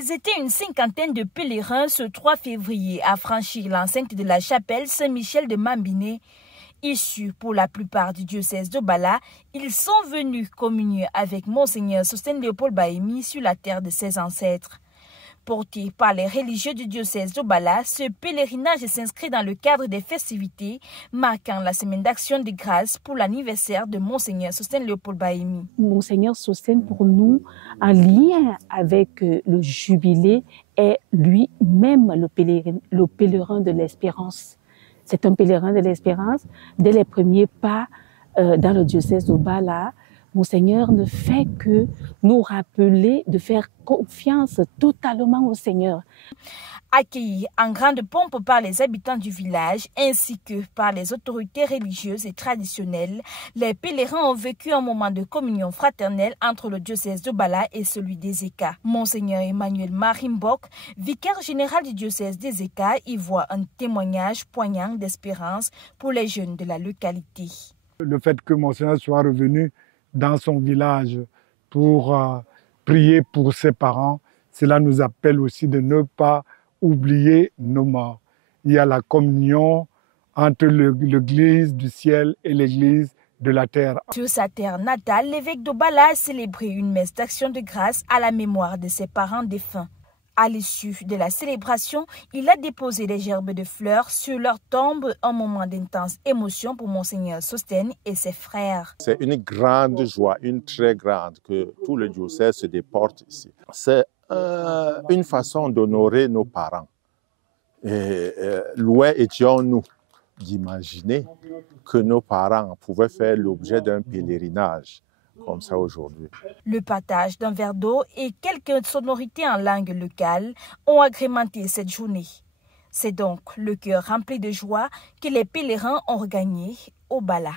Ils étaient une cinquantaine de pèlerins ce 3 février à franchir l'enceinte de la chapelle Saint-Michel de Mambiné. Issus pour la plupart du diocèse de Bala, ils sont venus communier avec Monseigneur Sostène Léopold Bahimi sur la terre de ses ancêtres. Porté par les religieux du diocèse de Bala, ce pèlerinage s'inscrit dans le cadre des festivités marquant la semaine d'action de grâce pour l'anniversaire de Monseigneur Sostène Léopold Bahimi. Monseigneur Sostène, pour nous, en lien avec le jubilé, est lui-même le pèlerin de l'espérance. C'est un pèlerin de l'espérance. Dès les premiers pas dans le diocèse de Bala, Monseigneur ne fait que nous rappeler de faire confiance totalement au Seigneur. Accueillis en grande pompe par les habitants du village ainsi que par les autorités religieuses et traditionnelles, les pèlerins ont vécu un moment de communion fraternelle entre le diocèse de Bala et celui d'Ezeka. Monseigneur Emmanuel Marimbok, vicaire général du diocèse d'Ezeka, y voit un témoignage poignant d'espérance pour les jeunes de la localité. Le fait que Monseigneur soit revenu dans son village pour prier pour ses parents, cela nous appelle aussi de ne pas oublier nos morts. Il y a la communion entre l'église du ciel et l'église de la terre. Sur sa terre natale, l'évêque de Bala a célébré une messe d'action de grâce à la mémoire de ses parents défunts. À l'issue de la célébration, il a déposé des gerbes de fleurs sur leur tombe, un moment d'intense émotion pour Monseigneur Sostène et ses frères. C'est une grande joie, une très grande, que tout le diocèse se déporte ici. C'est une façon d'honorer nos parents. Et loin étions-nous d'imaginer que nos parents pouvaient faire l'objet d'un pèlerinage comme ça aujourd'hui. Le partage d'un verre d'eau et quelques sonorités en langue locale ont agrémenté cette journée. C'est donc le cœur rempli de joie que les pèlerins ont regagné au Bala.